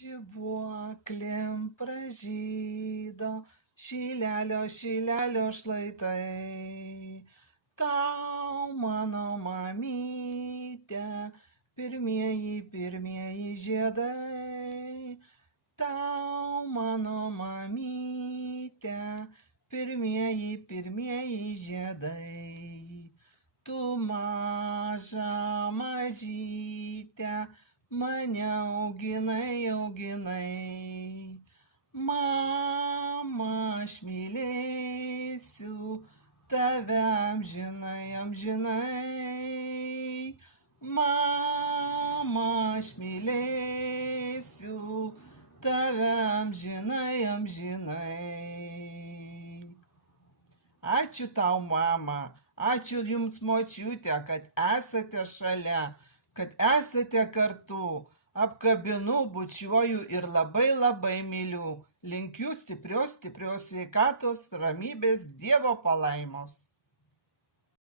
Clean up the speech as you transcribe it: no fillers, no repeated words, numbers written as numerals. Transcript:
Žibuoklėm pražydo šilelio šlaitai. Tau, mano mamyte, pirmieji žiedai. Tau, mano mamyte, pirmieji žiedai. Tu mažytę mane auginai. Mama, aš mylėsiu tave amžinai. Mama, aš mylėsiu tave amžinai. Ačiū tau, mama, ačiū jums, močiute, kad esate šalia, kad esate kartu. Apkabinu, bučiuoju ir labai myliu. Linkiu stiprios sveikatos, ramybės, Dievo palaimos.